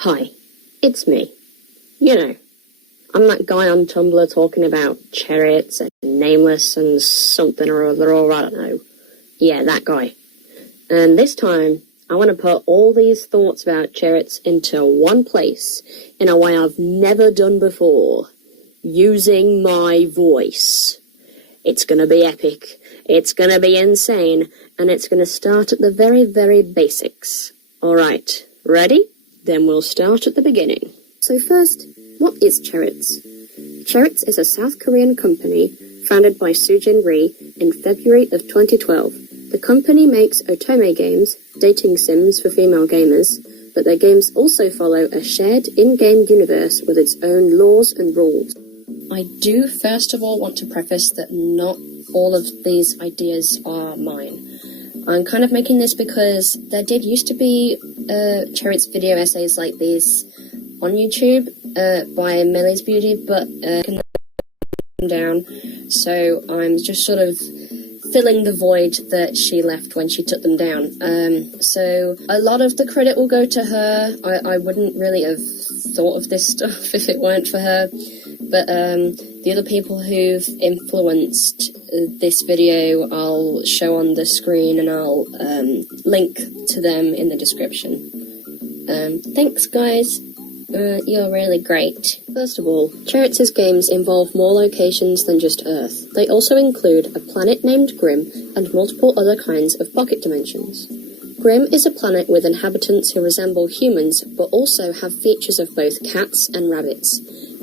Hi, it's me. You know, I'm that guy on Tumblr talking about Cheritz and Nameless and something or other, or I don't know. Yeah, that guy. And this time, I want to put all these thoughts about Cheritz into one place in a way I've never done before. Using my voice. It's going to be epic. It's going to be insane. And it's going to start at the very, very basics. Alright, ready? Then we'll start at the beginning. So first, what is Cheritz? Cheritz is a South Korean company founded by Soojin Ri in February of 2012. The company makes otome games, dating sims for female gamers, but their games also follow a shared in-game universe with its own laws and rules. I do first of all want to preface that not all of these ideas are mine. I'm kind of making this because there did used to be Cheritz video essays like these on YouTube by Millie's Beauty, but taken them down, so I'm just sort of filling the void that she left when she took them down. So a lot of the credit will go to her. I wouldn't really have thought of this stuff if it weren't for her. But the other people who've influenced this video, I'll show on the screen and I'll link to them in the description. Thanks, guys. You're really great. First of all, Cheritz's games involve more locations than just Earth. They also include a planet named Grim and multiple other kinds of pocket dimensions. Grim is a planet with inhabitants who resemble humans, but also have features of both cats and rabbits.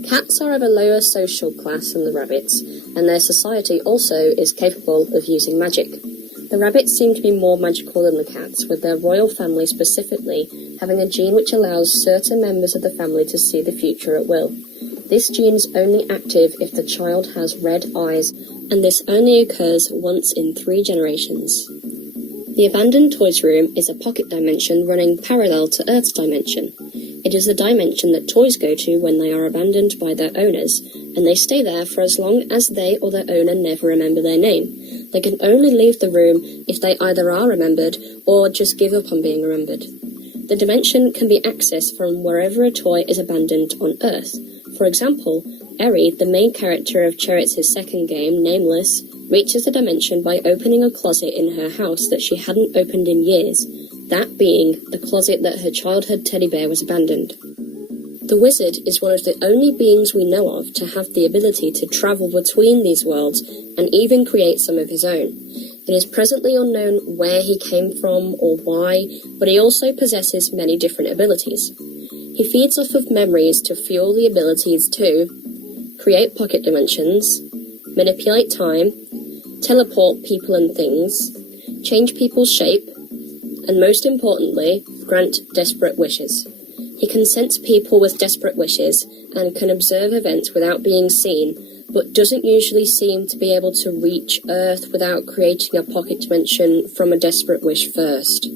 Cats are of a lower social class than the rabbits, and their society also is capable of using magic. The rabbits seem to be more magical than the cats, with their royal family specifically having a gene which allows certain members of the family to see the future at will. This gene is only active if the child has red eyes, and this only occurs once in 3 generations. The abandoned toys room is a pocket dimension running parallel to Earth's dimension. It is the dimension that toys go to when they are abandoned by their owners, and they stay there for as long as they or their owner never remember their name. They can only leave the room if they either are remembered or just give up on being remembered. The dimension can be accessed from wherever a toy is abandoned on Earth. For example, Eri, the main character of Cheritz's second game, Nameless, reaches the dimension by opening a closet in her house that she hadn't opened in years, that being the closet that her childhood teddy bear was abandoned. The wizard is one of the only beings we know of to have the ability to travel between these worlds and even create some of his own. It is presently unknown where he came from or why, but he also possesses many different abilities. He feeds off of memories to fuel the abilities to create pocket dimensions, manipulate time, teleport people and things, change people's shape, and most importantly, grant desperate wishes. He can sense people with desperate wishes and can observe events without being seen, but doesn't usually seem to be able to reach Earth without creating a pocket dimension from a desperate wish first.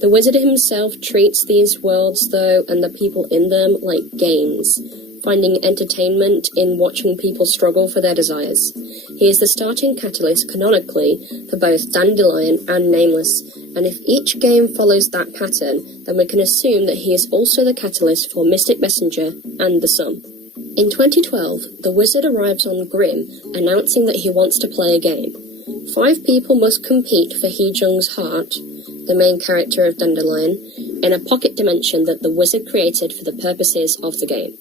The wizard himself treats these worlds, though, and the people in them like games, finding entertainment in watching people struggle for their desires. He is the starting catalyst, canonically, for both Dandelion and Nameless, and if each game follows that pattern, then we can assume that he is also the catalyst for Mystic Messenger and the Sum. In 2012, the wizard arrives on Grim, announcing that he wants to play a game. 5 people must compete for Heejung's heart, the main character of Dandelion, in a pocket dimension that the wizard created for the purposes of the game.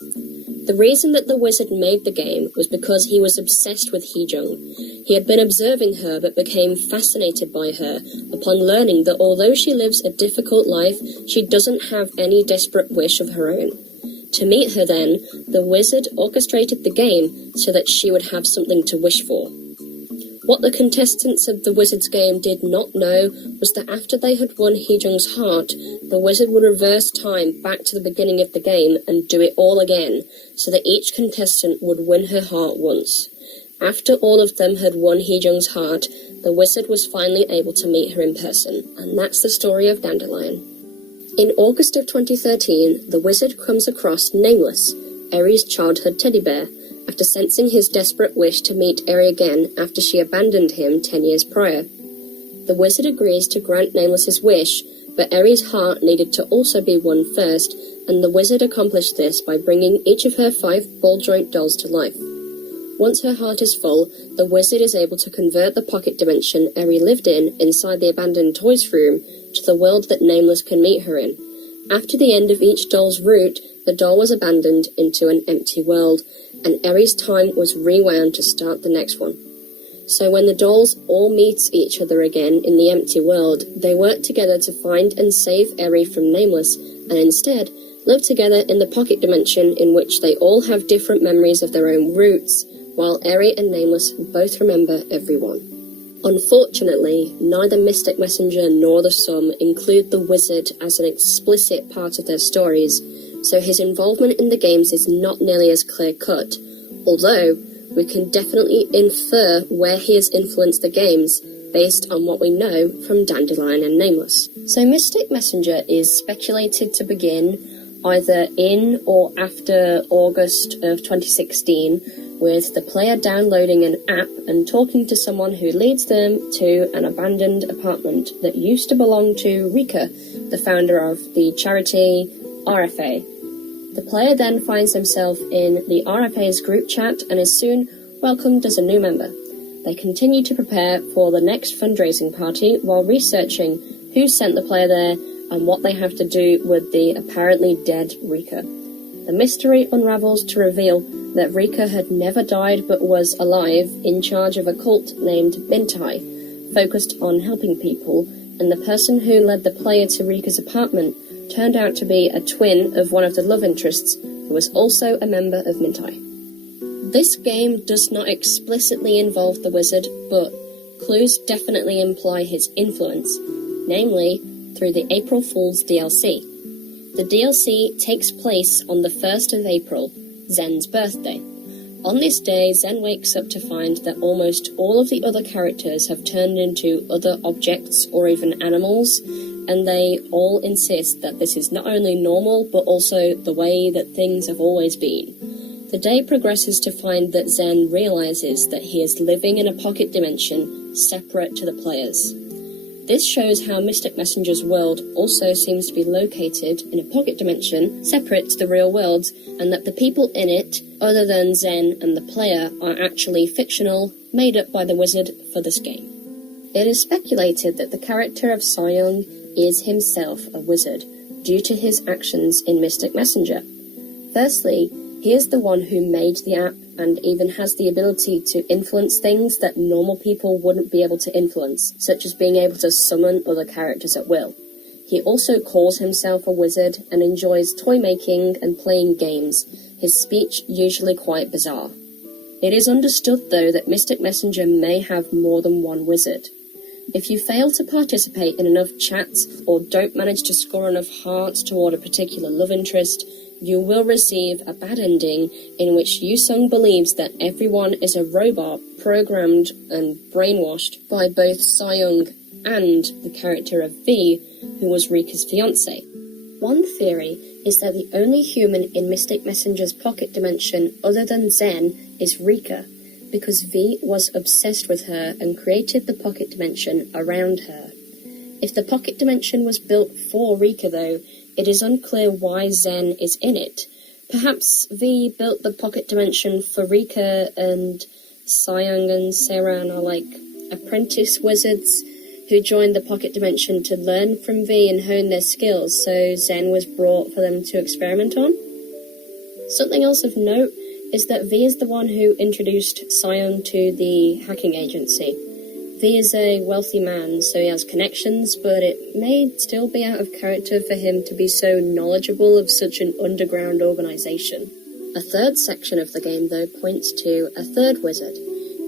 The reason that the wizard made the game was because he was obsessed with Heejung. He had been observing her but became fascinated by her upon learning that although she lives a difficult life, she doesn't have any desperate wish of her own. To meet her then, the wizard orchestrated the game so that she would have something to wish for. What the contestants of the wizard's game did not know was that after they had won Heejung's heart, the wizard would reverse time back to the beginning of the game and do it all again, so that each contestant would win her heart once. After all of them had won Heejung's heart, the wizard was finally able to meet her in person, and that's the story of Dandelion. In August of 2013, the wizard comes across Nameless, Eri's childhood teddy bear, after sensing his desperate wish to meet Eri again after she abandoned him 10 years prior. The wizard agrees to grant Nameless's wish, but Eri's heart needed to also be won first, and the wizard accomplished this by bringing each of her 5 ball-joint dolls to life. Once her heart is full, the wizard is able to convert the pocket dimension Eri lived in inside the abandoned toys room to the world that Nameless can meet her in. After the end of each doll's route, the doll was abandoned into an empty world, and Eri's time was rewound to start the next one. So when the dolls all meet each other again in the empty world, they work together to find and save Eri from Nameless, and instead live together in the pocket dimension in which they all have different memories of their own roots, while Eri and Nameless both remember everyone. Unfortunately, neither Mystic Messenger nor the Sum include the wizard as an explicit part of their stories, so his involvement in the games is not nearly as clear-cut, although we can definitely infer where he has influenced the games based on what we know from Dandelion and Nameless. So Mystic Messenger is speculated to begin either in or after August of 2016, with the player downloading an app and talking to someone who leads them to an abandoned apartment that used to belong to Rika, the founder of the charity RFA. The player then finds himself in the RFA's group chat and is soon welcomed as a new member. They continue to prepare for the next fundraising party while researching who sent the player there and what they have to do with the apparently dead Rika. The mystery unravels to reveal that Rika had never died but was alive, in charge of a cult named Bintai, focused on helping people, and the person who led the player to Rika's apartment turned out to be a twin of one of the love interests, who was also a member of Mintai. This game does not explicitly involve the wizard, but clues definitely imply his influence, namely through the April Fool's DLC. The DLC takes place on the 1st of April, Zen's birthday. On this day, Zen wakes up to find that almost all of the other characters have turned into other objects or even animals, and they all insist that this is not only normal, but also the way that things have always been. The day progresses to find that Zen realizes that he is living in a pocket dimension separate to the players. This shows how Mystic Messenger's world also seems to be located in a pocket dimension separate to the real world, and that the people in it, other than Zen and the player, are actually fictional, made up by the wizard for this game. It is speculated that the character of Sayong is himself a wizard, due to his actions in Mystic Messenger. Firstly, he is the one who made the app and even has the ability to influence things that normal people wouldn't be able to influence, such as being able to summon other characters at will. He also calls himself a wizard and enjoys toy making and playing games, his speech usually quite bizarre. It is understood, though, that Mystic Messenger may have more than one wizard. If you fail to participate in enough chats or don't manage to score enough hearts toward a particular love interest, you will receive a bad ending in which Yusung believes that everyone is a robot programmed and brainwashed by both Sayong and the character of V, who was Rika's fiancé. One theory is that the only human in Mystic Messenger's pocket dimension other than Zen is Rika, because V was obsessed with her and created the pocket dimension around her. If the pocket dimension was built for Rika, though, it is unclear why Zen is in it. Perhaps V built the pocket dimension for Rika, and Sayong and Seiran are like apprentice wizards who joined the pocket dimension to learn from V and hone their skills, so Zen was brought for them to experiment on. Something else of note is that V is the one who introduced Sayong to the hacking agency. V is a wealthy man, so he has connections, but it may still be out of character for him to be so knowledgeable of such an underground organization. A third section of the game, though, points to a third wizard.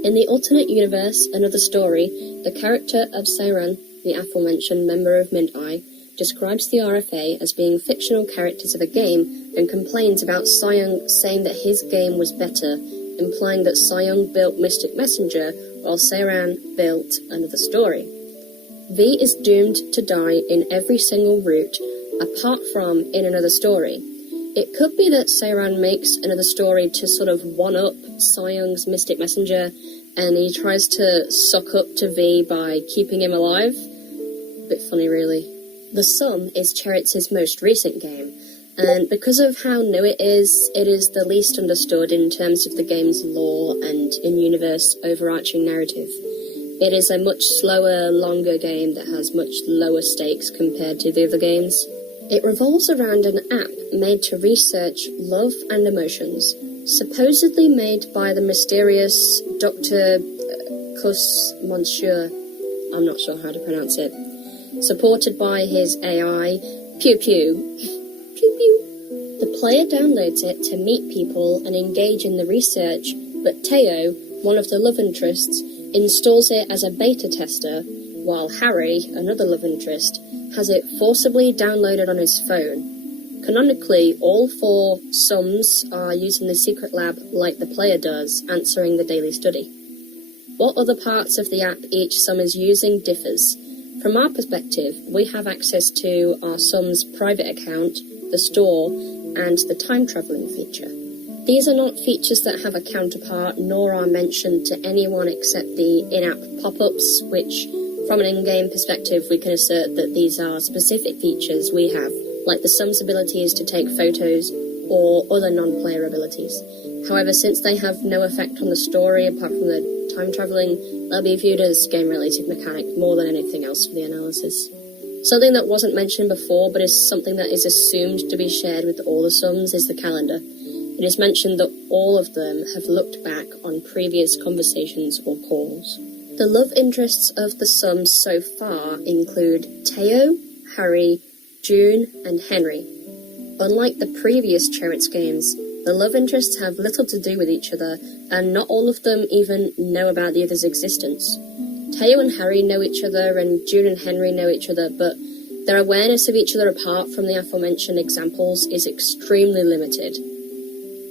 In the alternate universe, another story, the character of Seiran, the aforementioned member of Mint-Eye, describes the RFA as being fictional characters of a game and complains about Sayong saying that his game was better, implying that Sayong built Mystic Messenger while Seiran built another story. V is doomed to die in every single route, apart from in another story. It could be that Seiran makes another story to sort of one-up Sayong's Mystic Messenger, and he tries to suck up to V by keeping him alive. Bit funny, really. The Sum is Cheritz's most recent game, And because of how new it is the least understood in terms of the game's lore and in-universe overarching narrative. It is a much slower, longer game that has much lower stakes compared to the other games. It revolves around an app made to research love and emotions, supposedly made by the mysterious Dr. Monsieur, I'm not sure how to pronounce it, supported by his AI, Pew Pew. Pew Pew. The player downloads it to meet people and engage in the research, but Teo, one of the love interests, installs it as a beta tester, while Harry, another love interest, has it forcibly downloaded on his phone. Canonically, all 4 sums are using the secret lab like the player does, answering the daily study. What other parts of the app each sum is using differs. From our perspective, we have access to our sum's private account, the store, and the time-travelling feature. These are not features that have a counterpart, nor are mentioned to anyone except the in-app pop-ups, which, from an in-game perspective, we can assert that these are specific features we have, like the sum's abilities to take photos or other non-player abilities. However, since they have no effect on the story apart from the time-travelling, they'll be viewed as game-related mechanic more than anything else for the analysis. Something that wasn't mentioned before, but is something that is assumed to be shared with all the sums, is the calendar. It is mentioned that all of them have looked back on previous conversations or calls. The love interests of the sums so far include Teo, Harry, June, and Henry. Unlike the previous Cheritz games, the love interests have little to do with each other, and not all of them even know about the other's existence. Teo and Harry know each other, and June and Henry know each other, but their awareness of each other apart from the aforementioned examples is extremely limited.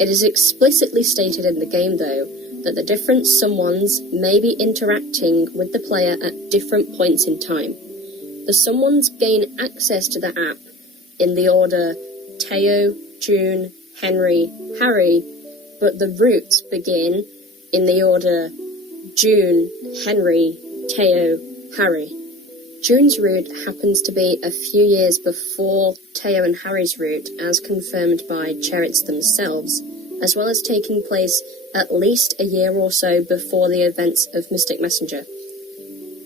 It is explicitly stated in the game, though, that the different someones may be interacting with the player at different points in time. The someones gain access to the app in the order Teo, June, Henry, Harry, but the roots begin in the order June, Henry, Teo, Harry. June's route happens to be a few years before Teo and Harry's route, as confirmed by Cheritz themselves, as well as taking place at least a year or so before the events of Mystic Messenger.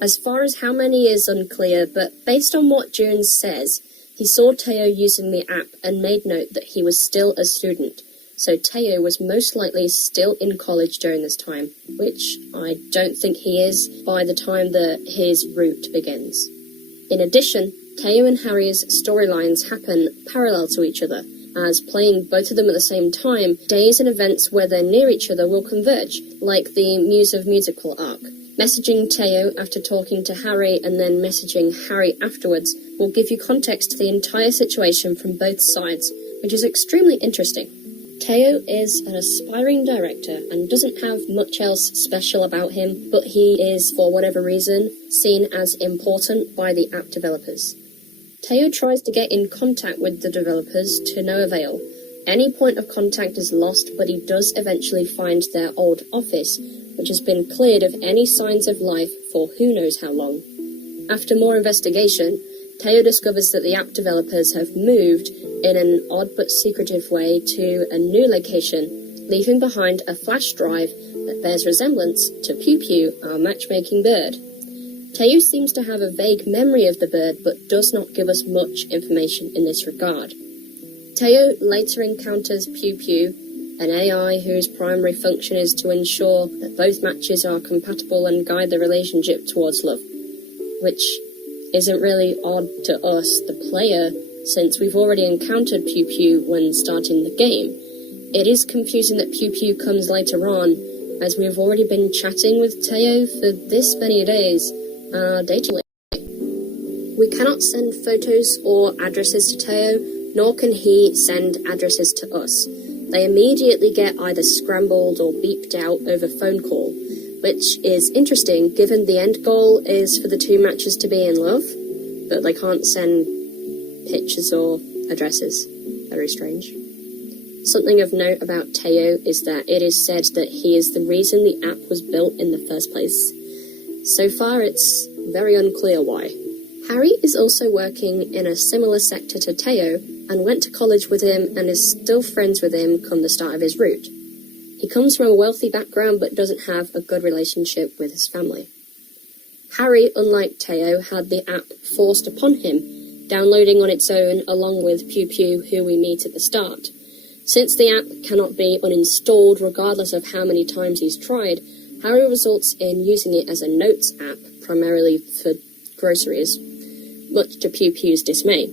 As far as how many is unclear, but based on what June says, he saw Teo using the app and made note that he was still a student, so Teo was most likely still in college during this time, which I don't think he is by the time that his route begins. In addition, Teo and Harry's storylines happen parallel to each other, as playing both of them at the same time, days and events where they're near each other will converge, like the Muse of Musical arc. Messaging Teo after talking to Harry and then messaging Harry afterwards will give you context to the entire situation from both sides, which is extremely interesting. Teo is an aspiring director and doesn't have much else special about him, but he is, for whatever reason, seen as important by the app developers. Teo tries to get in contact with the developers to no avail. Any point of contact is lost, but he does eventually find their old office, which has been cleared of any signs of life for who knows how long. After more investigation, Teo discovers that the app developers have moved, in an odd but secretive way, to a new location, leaving behind a flash drive that bears resemblance to Pew Pew, our matchmaking bird. Teo seems to have a vague memory of the bird, but does not give us much information in this regard. Teo later encounters Pew Pew, an AI whose primary function is to ensure that both matches are compatible and guide the relationship towards love, which isn't really odd to us, the player, since we've already encountered Pew Pew when starting the game. It is confusing that Pew Pew comes later on, as we have already been chatting with Teo for this many days, dating. We cannot send photos or addresses to Teo, nor can he send addresses to us. They immediately get either scrambled or beeped out over phone call, which is interesting given the end goal is for the two matches to be in love, but they can't send pictures or addresses. Very strange. Something of note about Teo is that it is said that he is the reason the app was built in the first place. So far it's very unclear why. Harry is also working in a similar sector to Teo and went to college with him and is still friends with him come the start of his route. He comes from a wealthy background but doesn't have a good relationship with his family. Harry, unlike Teo, had the app forced upon him, downloading on its own along with Pew Pew, who we meet at the start. Since the app cannot be uninstalled regardless of how many times he's tried, Harry results in using it as a notes app, primarily for groceries, much to Pew Pew's dismay.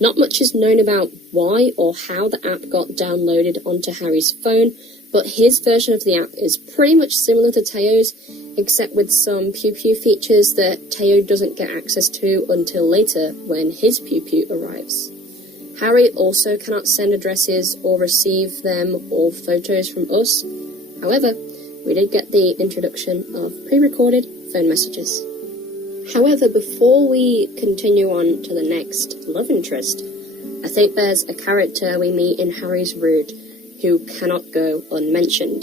Not much is known about why or how the app got downloaded onto Harry's phone, but his version of the app is pretty much similar to Teo's, except with some Pew Pew features that Teo doesn't get access to until later when his Pew Pew arrives. Harry also cannot send addresses or receive them or photos from us. However, we did get the introduction of pre-recorded phone messages. However, before we continue on to the next love interest, I think there's a character we meet in Harry's route who cannot go unmentioned.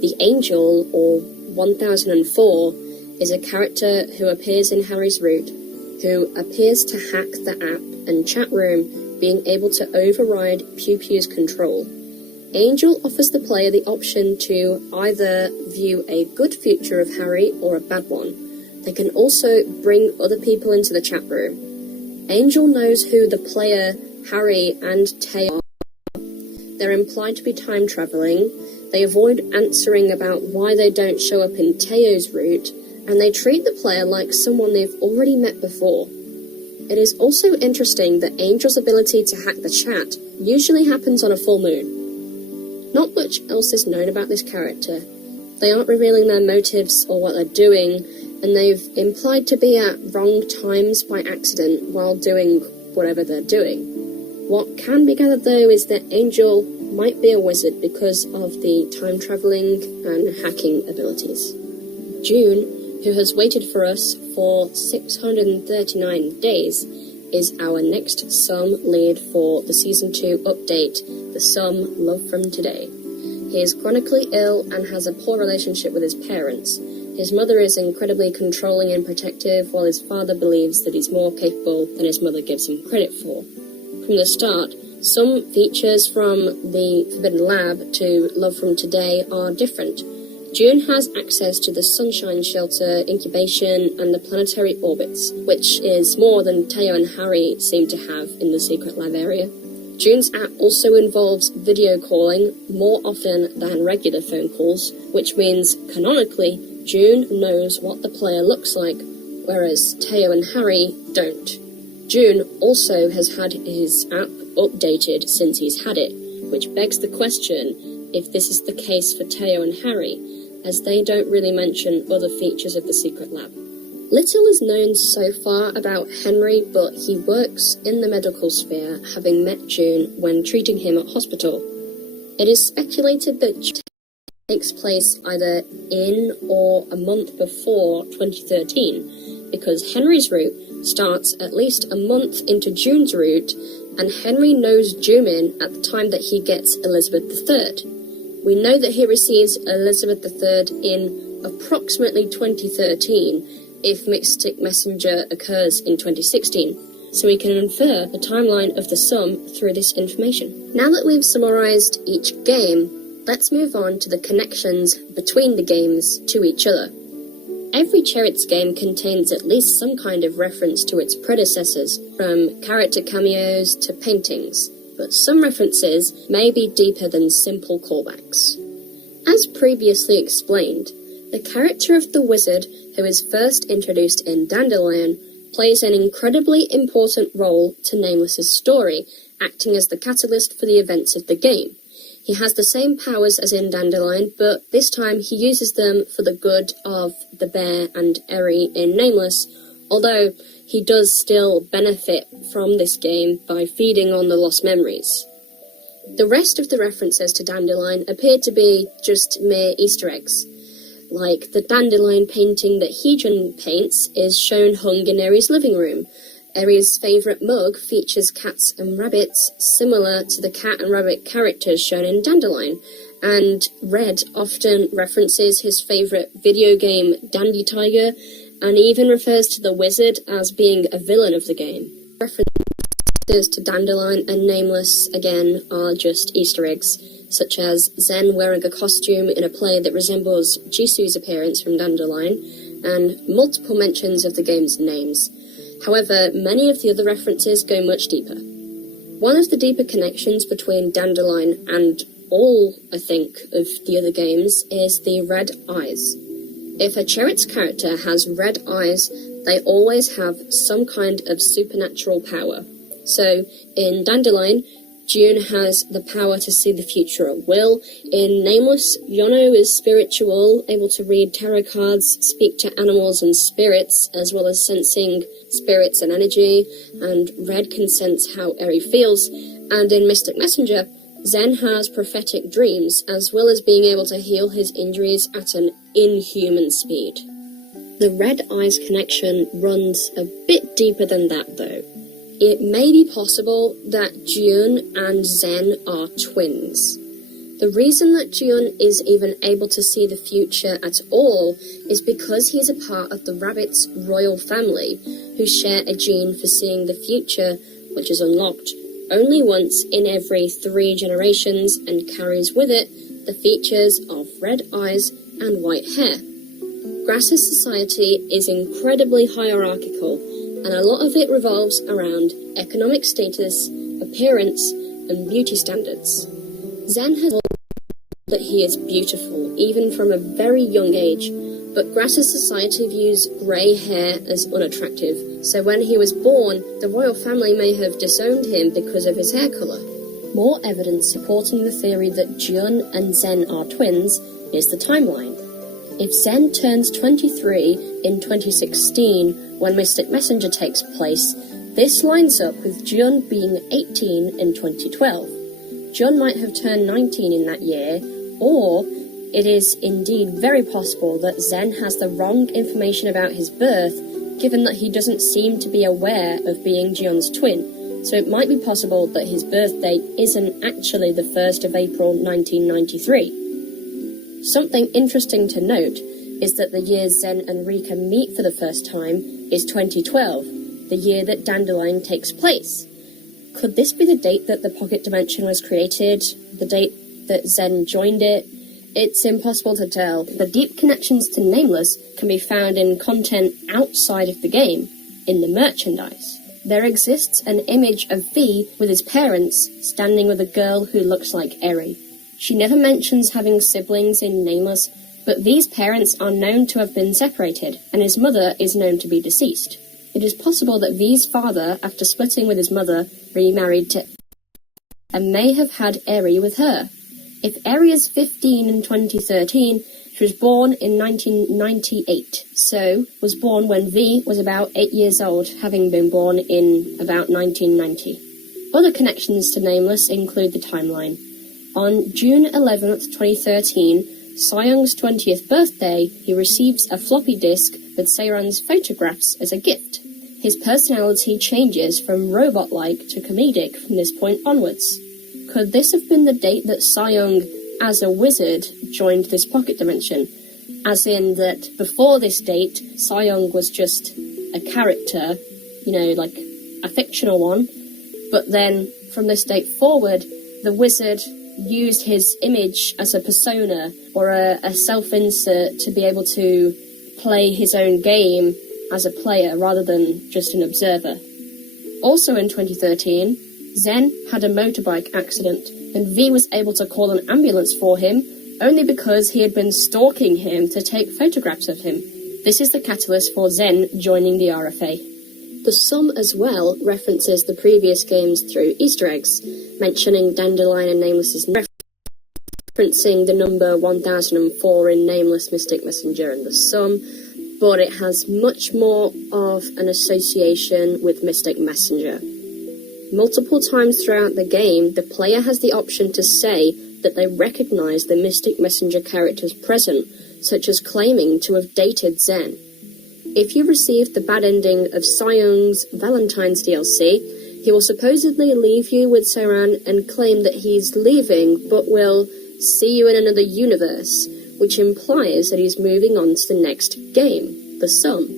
The Angel, or 1004, is a character who appears in Harry's route, who appears to hack the app and chat room, being able to override Pew Pew's control. Angel offers the player the option to either view a good future of Harry or a bad one. They can also bring other people into the chat room. Angel knows who the player, Harry, and Teo are. They're implied to be time travelling. They avoid answering about why they don't show up in Teo's route, and they treat the player like someone they've already met before. It is also interesting that Angel's ability to hack the chat usually happens on a full moon. Not much else is known about this character. They aren't revealing their motives or what they're doing, and they've implied to be at wrong times by accident while doing whatever they're doing. What can be gathered though is that Angel might be a wizard because of the time travelling and hacking abilities. June, who has waited for us for 639 days, is our next Sum lead for the Season 2 update, The Sum Love From Today. He is chronically ill and has a poor relationship with his parents. His mother is incredibly controlling and protective, while his father believes that he's more capable than his mother gives him credit for. From the start, some features from the Forbidden Lab to Love From Today are different. June has access to the Sunshine Shelter, incubation, and the planetary orbits, which is more than Teo and Harry seem to have in the secret lab area. June's app also involves video calling more often than regular phone calls, which means, canonically, June knows what the player looks like, whereas Teo and Harry don't. June also has had his app updated since he's had it, which begs the question if this is the case for Teo and Harry, as they don't really mention other features of the secret lab. Little is known so far about Henry, but he works in the medical sphere, having met June when treating him at hospital. It is speculated that June takes place either in or a month before 2013, because Henry's route starts at least a month into June's route, and Henry knows June at the time that he gets Elizabeth III. We know that he receives Elizabeth III in approximately 2013, if Mystic Messenger occurs in 2016, so we can infer the timeline of the Sum through this information. Now that we've summarised each game, let's move on to the connections between the games to each other. Every Cheritz game contains at least some kind of reference to its predecessors, from character cameos to paintings, but some references may be deeper than simple callbacks. As previously explained, the character of the wizard, who is first introduced in Dandelion, plays an incredibly important role to Nameless's story, acting as the catalyst for the events of the game. He has the same powers as in Dandelion, but this time he uses them for the good of the bear and Eri in Nameless, although he does still benefit from this game by feeding on the lost memories. The rest of the references to Dandelion appear to be just mere Easter eggs. Like the dandelion painting that Hedron paints is shown hung in Eri's living room. Eri's favourite mug features cats and rabbits, similar to the cat and rabbit characters shown in Dandelion, and Red often references his favourite video game Dandy Tiger, and even refers to the wizard as being a villain of the game. References to Dandelion and Nameless, again, are just Easter eggs, such as Zen wearing a costume in a play that resembles Jisu's appearance from Dandelion, and multiple mentions of the game's names. However, many of the other references go much deeper. One of the deeper connections between Dandelion and all, I think, of the other games is the red eyes. If a Cheritz character has red eyes, they always have some kind of supernatural power. So, in Dandelion, June has the power to see the future at will. In Nameless, Yono is spiritual, able to read tarot cards, speak to animals and spirits, as well as sensing spirits and energy, and Red can sense how Eri feels. And in Mystic Messenger, Zen has prophetic dreams, as well as being able to heal his injuries at an inhuman speed. The red eyes connection runs a bit deeper than that, though. It may be possible that June and Zen are twins. The reason that June is even able to see the future at all is because he's a part of the rabbit's royal family, who share a gene for seeing the future, which is unlocked only once in every 3 generations and carries with it the features of red eyes and white hair. Grass's society is incredibly hierarchical, and a lot of it revolves around economic status, appearance, and beauty standards. Zen has told that he is beautiful, even from a very young age, but Grass's society views grey hair as unattractive, so when he was born, the royal family may have disowned him because of his hair colour. More evidence supporting the theory that Jun and Zen are twins is the timeline. If Zen turns 23 in 2016, when Mystic Messenger takes place, this lines up with Jun being 18 in 2012. Jun might have turned 19 in that year, or it is indeed very possible that Zen has the wrong information about his birth, given that he doesn't seem to be aware of being Jun's twin, so it might be possible that his birth date isn't actually the 1st of April 1993. Something interesting to note is that the year Zen and Rika meet for the first time is 2012, the year that Dandelion takes place. Could this be the date that the pocket dimension was created, the date that Zen joined it? It's impossible to tell. The deep connections to Nameless can be found in content outside of the game, in the merchandise. There exists an image of V with his parents standing with a girl who looks like Eri. She never mentions having siblings in Nameless, but these parents are known to have been separated, and his mother is known to be deceased. It is possible that V's father, after splitting with his mother, remarried to and may have had Eri with her. If Eri is 15 in 2013, she was born in 1998, so was born when V was about 8 years old, having been born in about 1990. Other connections to Nameless include the timeline. On June 11th, 2013, Syoung's 20th birthday, he receives a floppy disk with Seiran's photographs as a gift. His personality changes from robot-like to comedic from this point onwards. Could this have been the date that Syung, as a wizard, joined this pocket dimension? As in that before this date, Syung was just a character, like a fictional one, but then from this date forward, the wizard used his image as a persona or a self-insert to be able to play his own game as a player rather than just an observer. Also in 2013, Zen had a motorbike accident, and V was able to call an ambulance for him only because he had been stalking him to take photographs of him. This is the catalyst for Zen joining the RFA. The sum as well references the previous games through Easter eggs, mentioning Dandelion and Nameless's referencing the number 1004 in Nameless, Mystic Messenger and the sum, but it has much more of an association with Mystic Messenger. Multiple times throughout the game, the player has the option to say that they recognize the Mystic Messenger characters present, such as claiming to have dated Zen. If you received the bad ending of Syung's Valentine's DLC, he will supposedly leave you with Seiran and claim that he's leaving, but will see you in another universe, which implies that he's moving on to the next game, the sum.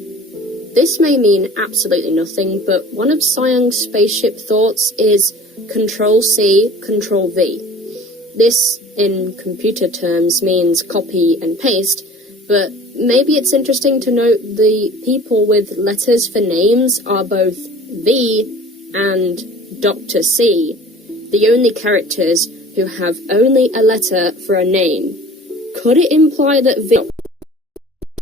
This may mean absolutely nothing, but one of Sayang's spaceship thoughts is Control-C, Control-V. This, in computer terms, means copy and paste, but maybe it's interesting to note the people with letters for names are both V and Dr. C, the only characters who have only a letter for a name. Could it imply that V is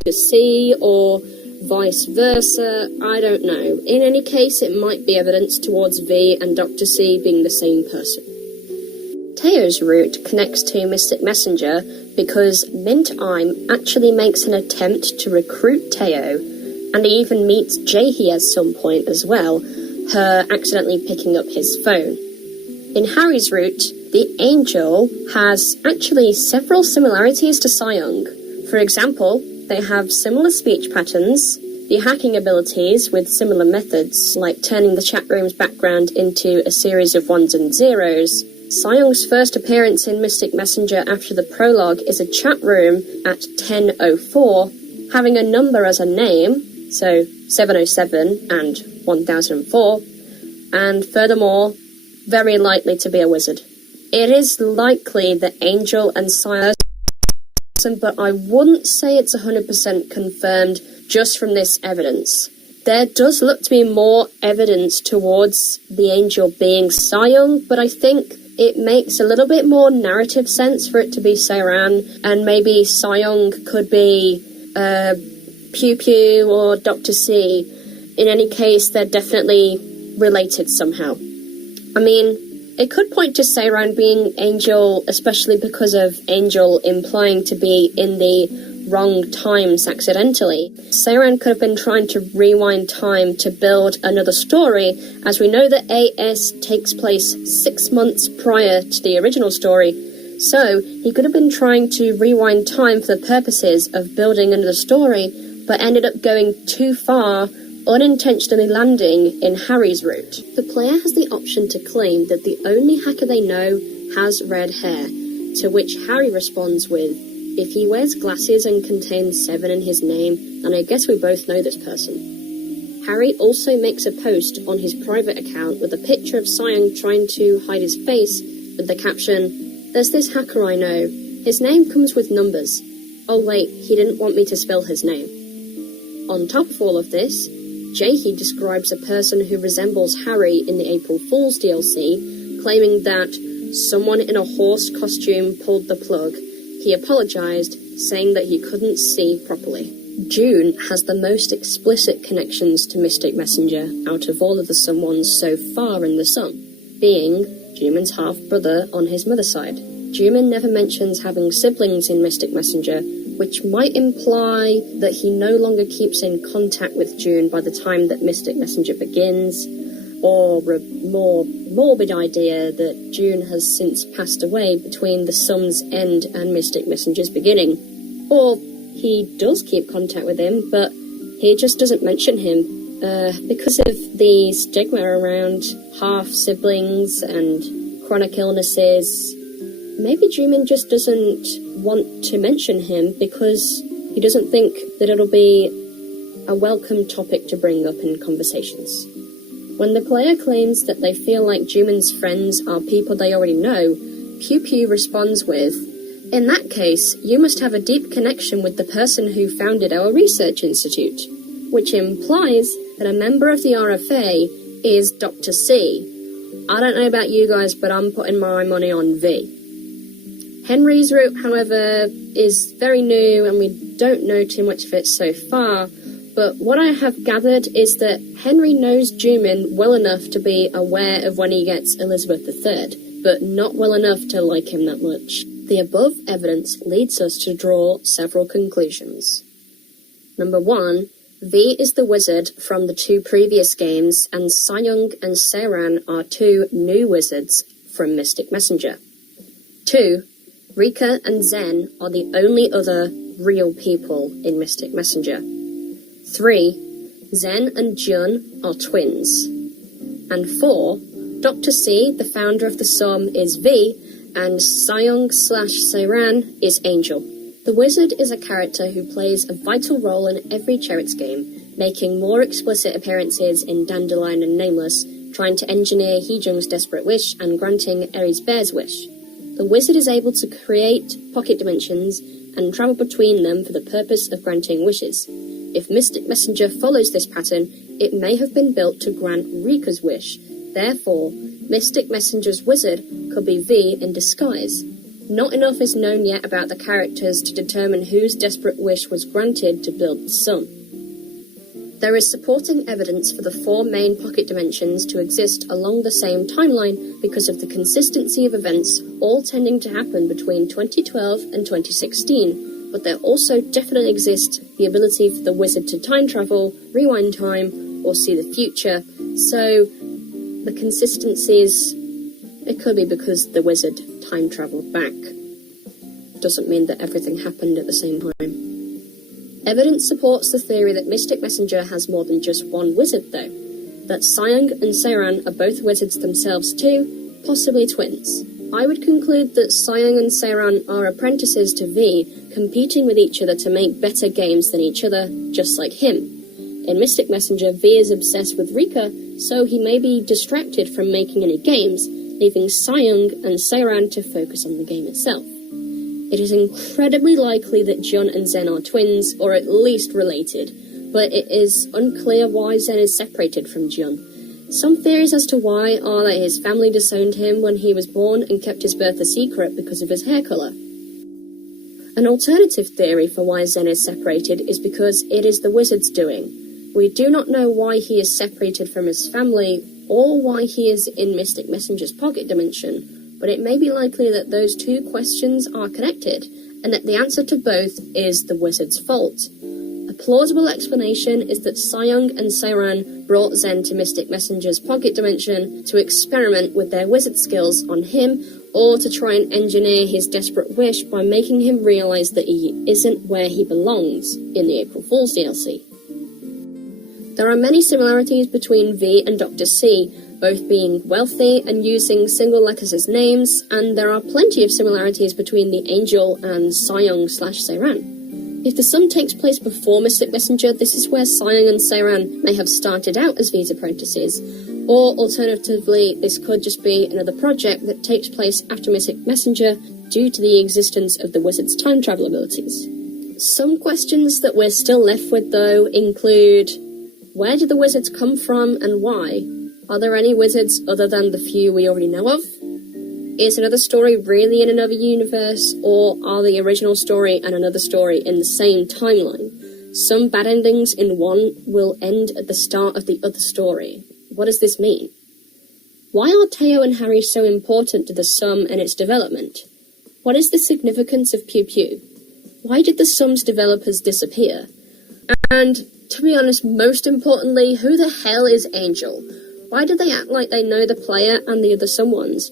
Dr. C, or vice versa? I don't know. In any case, it might be evidence towards V and Dr. C being the same person. Teo's route connects to Mystic Messenger because Mint-Im actually makes an attempt to recruit Teo, and he even meets Jaehee at some point as well, her accidentally picking up his phone. In Harry's route, the Angel has actually several similarities to Sayang. For example, they have similar speech patterns, the hacking abilities with similar methods, like turning the chat room's background into a series of ones and zeros. Sayang's first appearance in Mystic Messenger after the prologue is a chat room at 10:04, having a number as a name, so 707 and 1004, and furthermore, very likely to be a wizard. It is likely that Angel and Sayang, but I wouldn't say it's 100% confirmed just from this evidence. There does look to be more evidence towards the Angel being Sayang, but I think it makes a little bit more narrative sense for it to be Seiran, and maybe Sayang could be Pew Pew or Dr. C. In any case, they're definitely related somehow. I mean, it could point to Seiran being Angel, especially because of Angel implying to be in the wrong times accidentally. Seiran could have been trying to rewind time to build another story, as we know that AS takes place 6 months prior to the original story, so he could have been trying to rewind time for the purposes of building another story, but ended up going too far, unintentionally landing in Harry's route. The player has the option to claim that the only hacker they know has red hair, to which Harry responds with, "If he wears glasses and contains 7 in his name, then I guess we both know this person." Harry also makes a post on his private account with a picture of Sayang trying to hide his face with the caption, "There's this hacker I know. His name comes with numbers. Oh wait, he didn't want me to spell his name." On top of all of this, Jaehee describes a person who resembles Harry in the April Fool's DLC, claiming that someone in a horse costume pulled the plug. He apologized, saying that he couldn't see properly. June has the most explicit connections to Mystic Messenger out of all of the someones so far in the sum, being Jumin's half-brother on his mother's side. Jumin never mentions having siblings in Mystic Messenger, which might imply that he no longer keeps in contact with June by the time that Mystic Messenger begins, or a more morbid idea that June has since passed away between the sum's end and Mystic Messenger's beginning. Or he does keep contact with him, but he just doesn't mention him, because of the stigma around half-siblings and chronic illnesses. Maybe Jumin just doesn't want to mention him because he doesn't think that it'll be a welcome topic to bring up in conversations. When the player claims that they feel like Jumin's friends are people they already know, Pew Pew responds with, "In that case, you must have a deep connection with the person who founded our research institute," which implies that a member of the RFA is Dr. C. I don't know about you guys, but I'm putting my money on V. Henry's route, however, is very new and we don't know too much of it so far, but what I have gathered is that Henry knows Jumin well enough to be aware of when he gets Elizabeth III, but not well enough to like him that much. The above evidence leads us to draw several conclusions. Number 1, V is the wizard from the 2 previous games, and Sayang and Seiran are 2 new wizards from Mystic Messenger. 2, Rika and Zen are the only other real people in Mystic Messenger. 3, Zen and Jun are twins. And 4, Dr. C, the founder of the Sum, is V, and Sayang/Seiran is Angel. The wizard is a character who plays a vital role in every Cheritz game, making more explicit appearances in Dandelion and Nameless, trying to engineer Heejung's desperate wish and granting Aries Bear's wish. The wizard is able to create pocket dimensions and travel between them for the purpose of granting wishes. If Mystic Messenger follows this pattern, it may have been built to grant Rika's wish. Therefore, Mystic Messenger's wizard could be V in disguise. Not enough is known yet about the characters to determine whose desperate wish was granted to build the sum. There is supporting evidence for the 4 main pocket dimensions to exist along the same timeline because of the consistency of events all tending to happen between 2012 and 2016, but there also definitely exists the ability for the wizard to time travel, rewind time, or see the future, so the consistencies, it could be because the wizard time travelled back. Doesn't mean that everything happened at the same time. Evidence supports the theory that Mystic Messenger has more than just one wizard, though. That Sayang and Seiran are both wizards themselves too, possibly twins. I would conclude that Sayang and Seiran are apprentices to V, competing with each other to make better games than each other, just like him. In Mystic Messenger, V is obsessed with Rika, so he may be distracted from making any games, leaving Sayang and Seiran to focus on the game itself. It is incredibly likely that Jun and Zen are twins, or at least related, but it is unclear why Zen is separated from Jun. Some theories as to why are that his family disowned him when he was born and kept his birth a secret because of his hair colour. An alternative theory for why Zen is separated is because it is the wizard's doing. We do not know why he is separated from his family, or why he is in Mystic Messenger's pocket dimension, but it may be likely that those two questions are connected, and that the answer to both is the wizard's fault. A plausible explanation is that Sayang and Seiran brought Zen to Mystic Messenger's pocket dimension to experiment with their wizard skills on him, or to try and engineer his desperate wish by making him realise that he isn't where he belongs in the April Fool's DLC. There are many similarities between V and Dr. C, both being wealthy and using single letters as names, and there are plenty of similarities between the Angel and Sayang/Seiran. If the sum takes place before Mystic Messenger, this is where Sayang and Seiran may have started out as V's apprentices, or alternatively, this could just be another project that takes place after Mystic Messenger due to the existence of the wizard's time travel abilities. Some questions that we're still left with, though, include: where did the wizards come from and why? Are there any wizards other than the few we already know of? Is another story really in another universe, or are the original story and another story in the same timeline? Some bad endings in one will end at the start of the other story. What does this mean? Why are Teo and Harry so important to the sum and its development? What is the significance of Pew Pew? Why did the sum's developers disappear? And, to be honest, most importantly, who the hell is Angel? Why do they act like they know the player and the other someones?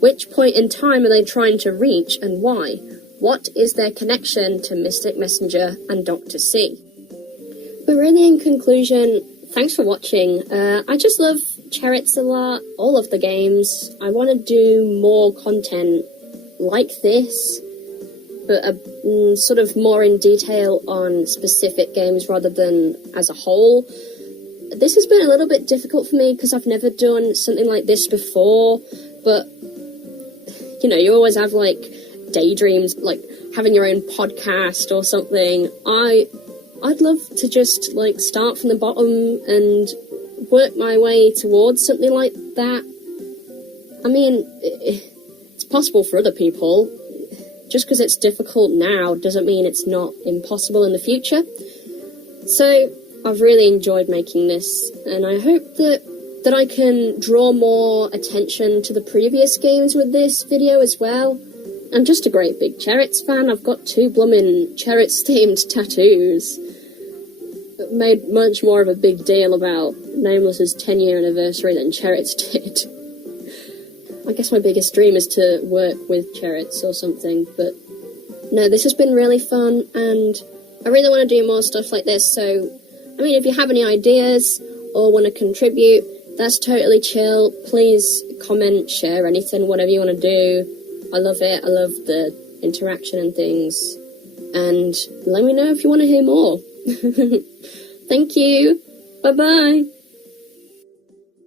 Which point in time are they trying to reach, and why? What is their connection to Mystic Messenger and Dr. C? But really, in conclusion, thanks for watching. I just love Cheritz a lot, all of the games. I want to do more content like this, but sort of more in detail on specific games rather than as a whole. This has been a little bit difficult for me because I've never done something like this before, but, you know, you always have, like, daydreams, like having your own podcast or something. I'd love to just, like, start from the bottom and work my way towards something like that. I mean, it's possible for other people. Just because it's difficult now doesn't mean it's not impossible in the future. So, I've really enjoyed making this, and I hope that I can draw more attention to the previous games with this video as well. I'm just a great big Cheritz fan. I've got 2 blooming Cheritz-themed tattoos. It made much more of a big deal about Nameless's 10-year anniversary than Cheritz did. I guess my biggest dream is to work with Cheritz or something, but no, this has been really fun, and I really want to do more stuff like this, so, I mean, if you have any ideas or want to contribute, that's totally chill. Please comment, share anything, whatever you want to do. I love it. I love the interaction and things. And let me know if you want to hear more. Thank you. Bye-bye.